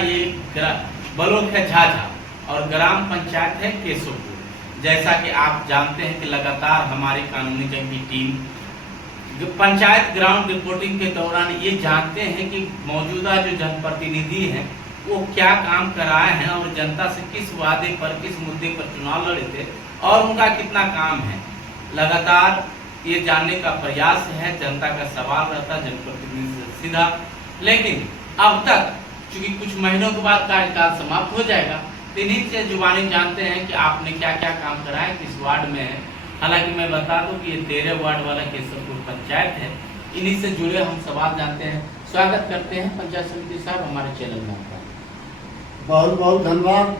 ये ब्लॉक है झाझा और ग्राम पंचायत है केशवपुर। जैसा कि आप जानते हैं कि लगातार हमारी कानूनी जंग की टीम पंचायत ग्राउंड रिपोर्टिंग के दौरान ये जानते हैं कि मौजूदा जो जनप्रतिनिधि हैं वो क्या काम कराए हैं और जनता से किस वादे पर, किस मुद्दे पर चुनाव लड़े थे और उनका कितना काम है। लगातार ये जानने का प्रयास है, जनता का सवाल रहता है जनप्रतिनिधि से सीधा। लेकिन अब तक चूंकि कुछ महीनों के बाद कार्यकाल समाप्त हो जाएगा, तो इन्हीं से जुबानी जानते हैं कि आपने क्या क्या काम कराए, किस वार्ड में है। हालांकि मैं बता दूं कि ये 13 वार्ड वाला केशवपुर पंचायत है। इन्हीं से जुड़े हम सवाल जानते हैं। स्वागत करते हैं पंचायत समिति साहब हमारे चैनल में आपका। बहुत बहुत धन्यवाद।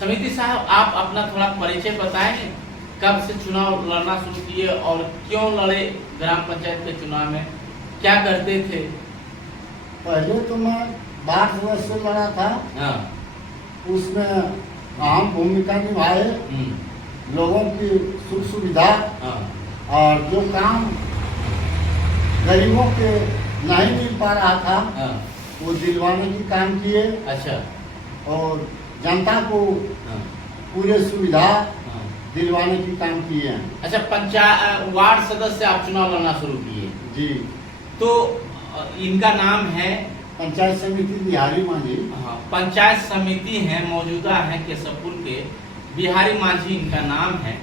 समिति साहब, आप अपना थोड़ा परिचय बताएंगे, कब से चुनाव लड़ना शुरू किए और क्यों लड़े ग्राम पंचायत के चुनाव में, क्या करते थे? पहले तो मैं 12 वर्ष से लड़ा था। हाँ। उसमें अहम भूमिका निभाए, लोगों की सुख सुविधा और जो काम गरीबों के नहीं मिल पा रहा था वो दिलवाने की काम किए। अच्छा। और जनता को पूरे सुविधा दिलवाने की काम किए हैं। अच्छा, पंचायत वार्ड सदस्य आप चुनाव लड़ना शुरू किए? जी। तो इनका नाम है पंचायत समिति बिहारी मांझी। हाँ, पंचायत समिति है, मौजूदा है केशवपुर के बिहारी मांझी इनका नाम है।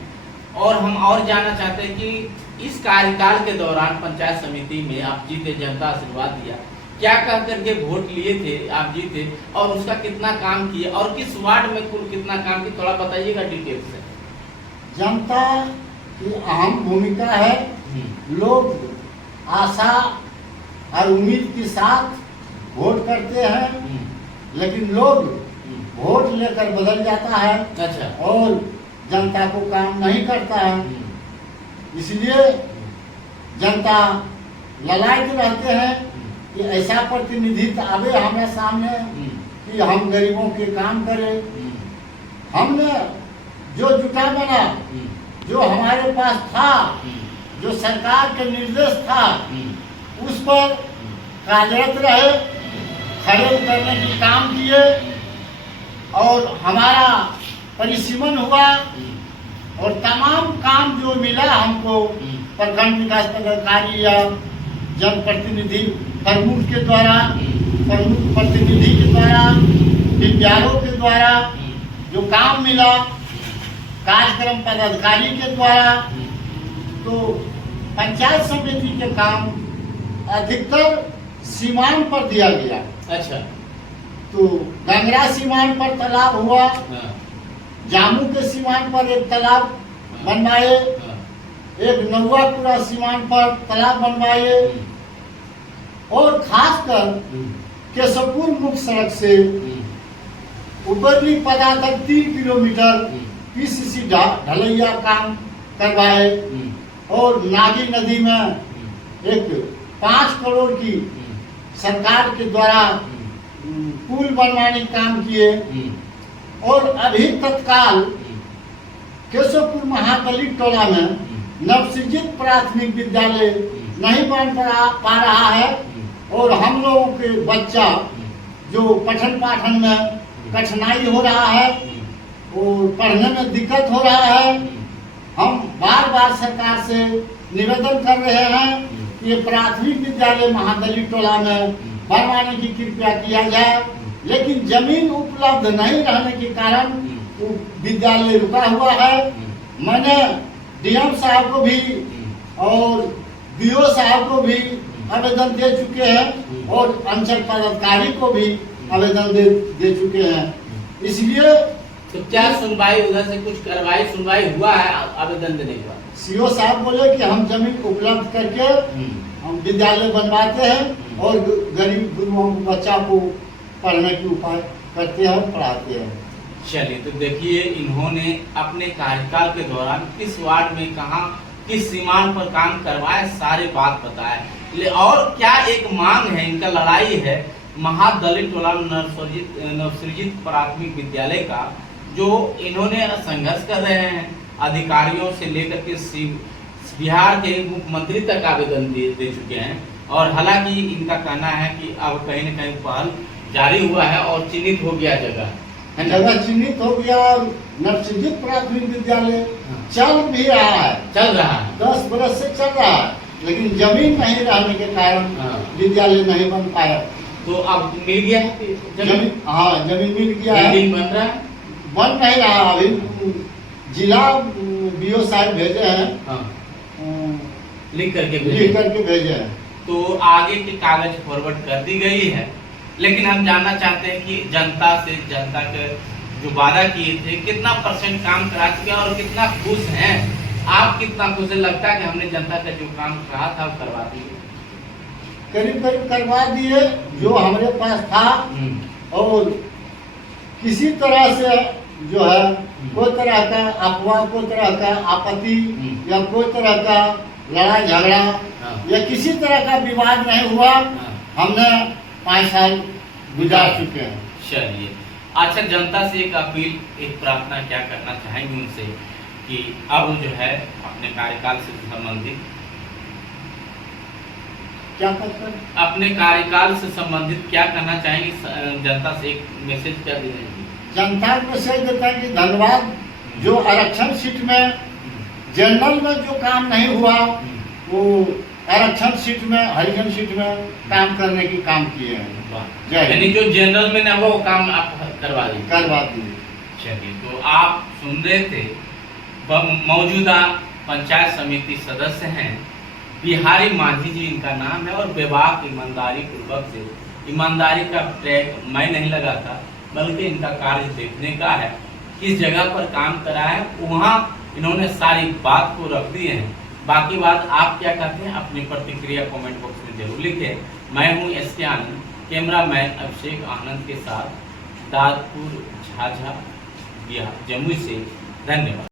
और हम और जानना चाहते हैं कि इस कार्यकाल के दौरान पंचायत समिति में आप जीते, जनता आशीर्वाद दिया, क्या कह करके वोट लिए थे, आप जीते और उसका कितना काम किए और किस वार्ड में कुल कितना काम किया, थोड़ा बताइएगा डिटेल से। जनता की अहम भूमिका है। लोग आशा और उम्मीद के साथ वोट करते हैं, लेकिन लोग वोट लेकर बदल जाता है। अच्छा। और जनता को काम नहीं करता है। इसलिए जनता ललायत रहते हैं कि ऐसा प्रतिनिधित्व आवे हमारे सामने कि हम गरीबों के काम करें। हमने जो जुटा बना, जो हमारे पास था, जो सरकार के निर्देश था, उस पर कार्यरत रहे, खड़े उतरने की काम किए और हमारा परिसीमन हुआ और तमाम काम जो मिला हमको प्रखंड विकास पदाधिकारी या जनप्रतिनिधि प्रमुख के द्वारा, प्रमुख प्रतिनिधि के द्वारा, विद्यालयों के द्वारा जो काम मिला, कार्यक्रम पदाधिकारी के द्वारा, तो पंचायत समिति के काम अधिकतर सीमांत पर दिया गया। अच्छा। तो गंगरा सीमांत पर तालाब हुआ, जामू के सीमांत पर एक तालाब बनवाए, एक नौवापुरा सीमांत पर तालाब बनवाए और खासकर केशवपुर मुख्य सड़क से उपरली पदा तक 3 किलोमीटर पीसीसी ढलैया काम करवाए और नागी नदी में एक 5 करोड़ की सरकार के द्वारा पुल बनवाने का काम किए। और अभी तत्काल केशवपुर महादलित टोला में नवसृजित प्राथमिक विद्यालय नहीं बन पा रहा है और हम लोगों के बच्चा जो पठन पाठन में कठिनाई हो रहा है और पढ़ने में दिक्कत हो रहा है। हम बार बार सरकार से निवेदन कर रहे हैं कि ये प्राथमिक विद्यालय महादलित टोला में बनवाने की कृपया किया जाए, लेकिन जमीन उपलब्ध नहीं रहने के कारण वो विद्यालय रुका हुआ है। मैंने डीएम साहब को भी और बीओ साहब को भी आवेदन दे चुके हैं और अंचल पदाधिकारी को भी आवेदन दे चुके हैं। इसलिए तो क्या सुनवाई उधर से कुछ करवाई, सुनवाई हुआ है आवेदन देने के बाद? सीओ साहब बोले कि हम जमीन उपलब्ध करके हम विद्यालय बनवाते हैं और गरीब गुरुओं बच्चा को पढ़ने की उपाय करते हैं और पढ़ाते हैं। चलिए, तो देखिए इन्होंने अपने कार्यकाल के दौरान किस वार्ड में कहां किस सीमांत पर काम करवाए, सारे बात बताए। और क्या एक मांग है, इनका लड़ाई है महादलित टोला नवसृजित प्राथमिक विद्यालय का, जो इन्होंने संघर्ष कर रहे हैं। अधिकारियों से लेकर के बिहार के मुख्यमंत्री तक आवेदन दे चुके हैं और हालांकि इनका कहना है कि अब कहीं न कहीं पहल जारी हुआ है और चिन्हित हो गया जगह, है ना? जगह चिन्हित हो गया और नरसिंह प्राथमिक विद्यालय चल भी रहा है, चल रहा है। 10 बरस से चल रहा है, लेकिन जमीन नहीं रहने के कारण विद्यालय नहीं बन पाया। तो अब मिल गया है जमीन, हाँ जमीन मिल गया है, बिल्डिंग बन रहा है, बन नहीं रहा अभी। जिला बीओ साहब भेजे हैं, लिख करके लिख करके भेजे हैं। तो आगे के कागज फॉरवर्ड कर दी गई है, लेकिन हम जानना चाहते हैं कि जनता से, जनता के जो वादा किए थे कितना % काम करा चुके हैं और कितना खुश हैं आप, कितना खुश है? लगता है कि हमने जनता का जो काम कहा था वो करवा दिए? करीब करीब करवा दिए जो हमारे पास था, और किसी तरह से जो है कोई तरह का अफवाह, कोई तरह का आपत्ति या कोई तरह का लड़ाई झगड़ा या किसी तरह का विवाद नहीं हुआ। हमने 5 साल गुजार चुके हैं। चलिए, अच्छा, जनता से एक अपील, एक प्रार्थना क्या करना चाहेंगे उनसे कि अब जो है अपने कार्यकाल से संबंधित, क्या करते हैं? अपने कार्यकाल से संबंधित क्या करना चाहेंगे? जनता से एक मैसेज क्या दे देंगे? जनता को मैसेज देता है कि धन्यवाद, जो आरक्षण सीट में, जनरल में जो काम नहीं हुआ वो आरक्षण सीट में, हरिजन सीट में काम करने की काम किए हैं। यानी जो जनरल में न हो वो काम आप करवा दिए? करवा दिए। चलिए, तो आप सुन रहे थे, मौजूदा पंचायत समिति सदस्य हैं बिहारी मांझी जी इनका नाम है, और विभाग ईमानदारी पूर्वक से, ईमानदारी का टैग मैं नहीं लगाता बल्कि इनका कार्य देखने का है। किस जगह पर काम करा है वहाँ इन्होंने सारी बात को रख दी है। बाकी बात आप क्या कहते हैं अपनी प्रतिक्रिया कमेंट बॉक्स में जरूर लिखें। मैं हूँ SK आनंद, कैमरामैन अभिषेक आनंद के साथ, दादपुर झाझा बिहार जमुई से। धन्यवाद।